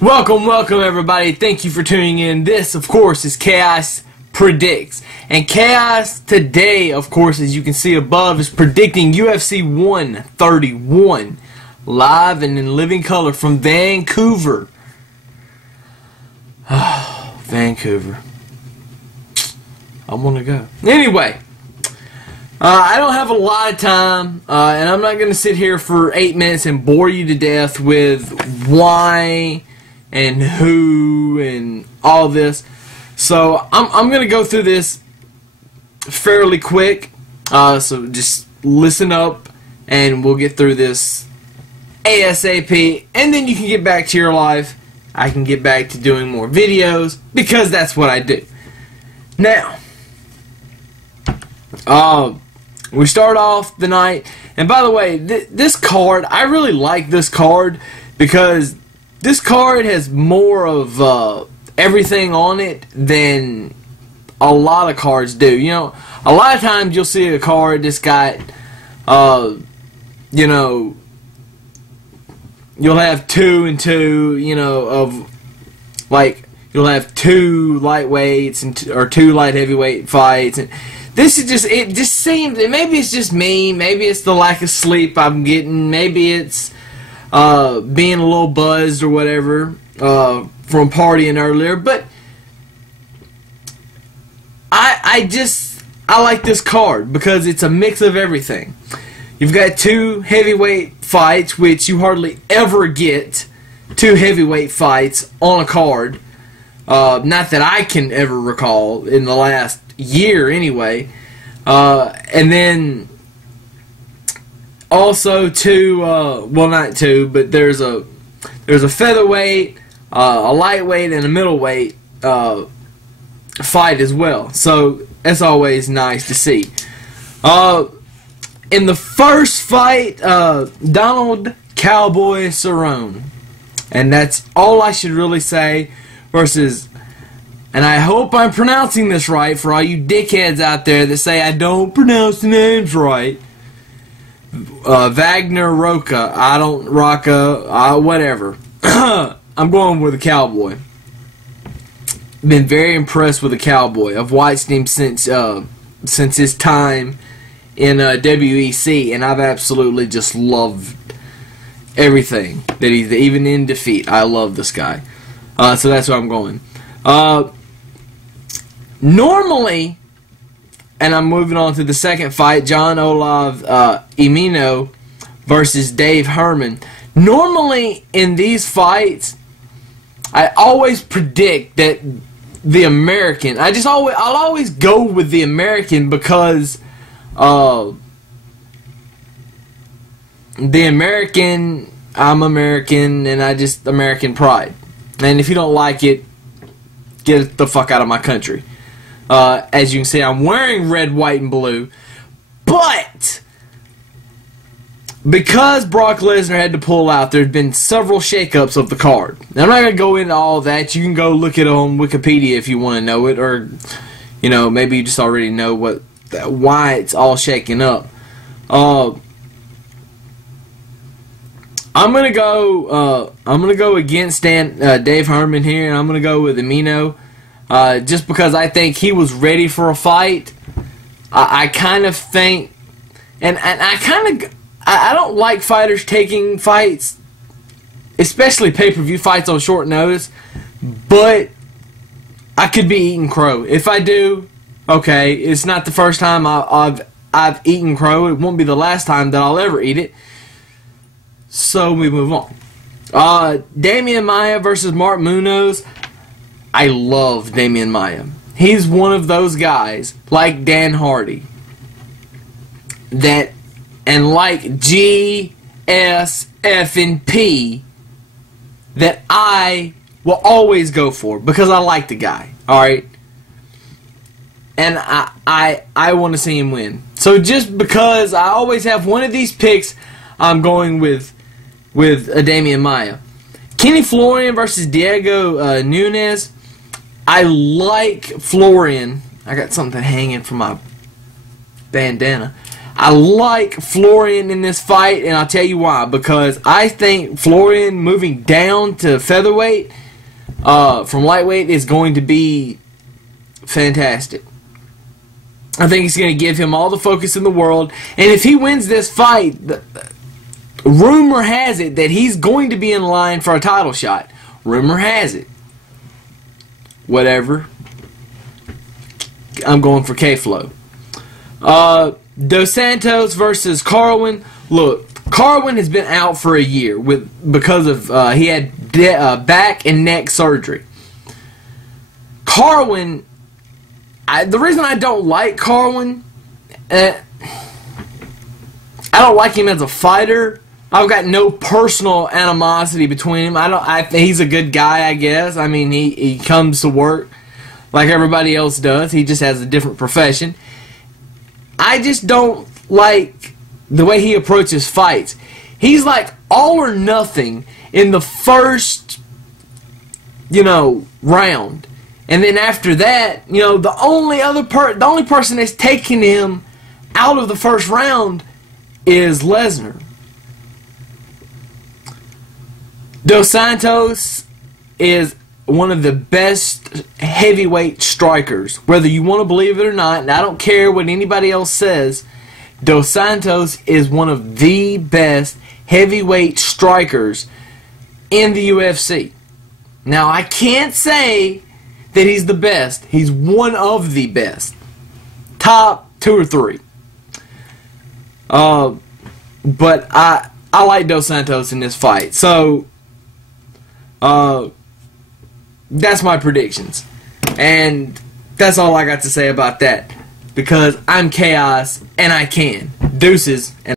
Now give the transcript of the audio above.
Welcome everybody. Thank you for tuning in. This, of course, is Chaos Predicts. And Chaos today, of course, as you can see above, is predicting UFC 131 live and in living color from Vancouver. Oh, Vancouver. I want to go. Anyway, I don't have a lot of time, and I'm not going to sit here for 8 minutes and bore you to death with why and who and all this. So I'm going to go through this fairly quick. So just listen up and we'll get through this ASAP, and then you can get back to your life. I can get back to doing more videos because that's what I do. Now, we start off the night, and by the way, this card, I really like this card because this card has more of everything on it than a lot of cards do. You know, a lot of times you'll see a card that's got, you know, you'll have 2 and 2, you know, of, like, you'll have 2 lightweights or 2 light heavyweight fights, and this is just, it just seems, maybe it's just me, maybe it's the lack of sleep I'm getting, maybe it's being a little buzzed or whatever from partying earlier, but I like this card because it's a mix of everything. You've got 2 heavyweight fights, which you hardly ever get 2 heavyweight fights on a card. Not that I can ever recall in the last year anyway. And then also 2, well, not 2, but there's a featherweight, a lightweight, and a middleweight fight as well. So that's always nice to see. In the first fight, Donald Cowboy Cerrone, and that's all I should really say, versus, and I hope I'm pronouncing this right for all you dickheads out there that say I don't pronounce the names right, Wagner Roca, whatever. I'm going with the Cowboy. Been very impressed with the Cowboy. I've watched him since his time in WEC, and I've absolutely just loved everything that he's, even in defeat. I love this guy. So that's where I'm going. Normally, and I'm moving on to the second fight, John Olav Emino versus Dave Herman. Normally in these fights, I always predict that the American, I'll always go with the American because the American, I'm American, and American pride. And if you don't like it, get the fuck out of my country. As you can see, I'm wearing red, white, and blue. But because Brock Lesnar had to pull out, there have been several shakeups of the card. Now, I'm not going to go into all that. You can go look it on Wikipedia if you want to know it, or, you know, maybe you just already know why it's all shaking up. I'm gonna go against Dave Herman here, and I'm gonna go with Emino, just because I think he was ready for a fight. I kind of think, and I don't like fighters taking fights, especially pay-per-view fights on short notice. But I could be eating crow. If I do, okay, it's not the first time I've eaten crow. It won't be the last time that I'll ever eat it. So we move on. Damian Maia versus Mark Munoz. I love Damian Maia. He's one of those guys, like Dan Hardy, that, and like G, S, F, and P, that I will always go for because I like the guy. Alright? And I want to see him win. So just because I always have one of these picks, I'm going with Damian Maia. Kenny Florian versus Diego Nunes. I like Florian. I got something hanging from my bandana. I like Florian in this fight, and I'll tell you why. Because I think Florian moving down to featherweight from lightweight is going to be fantastic. I think he's going to give him all the focus in the world. And if he wins this fight, rumor has it that he's going to be in line for a title shot. Rumor has it. Whatever. I'm going for K-Flow. Dos Santos versus Carwin. Look, Carwin has been out for a year because of he had back and neck surgery. Carwin, the reason I don't like Carwin, I don't like him as a fighter. I've got no personal animosity between him. I think he's a good guy, I guess. I mean, he comes to work like everybody else does. He just has a different profession. I just don't like the way he approaches fights. He's like all or nothing in the first, round. And then after that, the only person that's taking him out of the first round is Lesnar. Dos Santos is one of the best heavyweight strikers. Whether you want to believe it or not, and I don't care what anybody else says, Dos Santos is one of the best heavyweight strikers in the UFC. Now, I can't say that he's the best. He's one of the best. Top 2 or 3. But I like Dos Santos in this fight. So, that's my predictions. And that's all I got to say about that. Because I'm Chaos, and I can. Deuces. And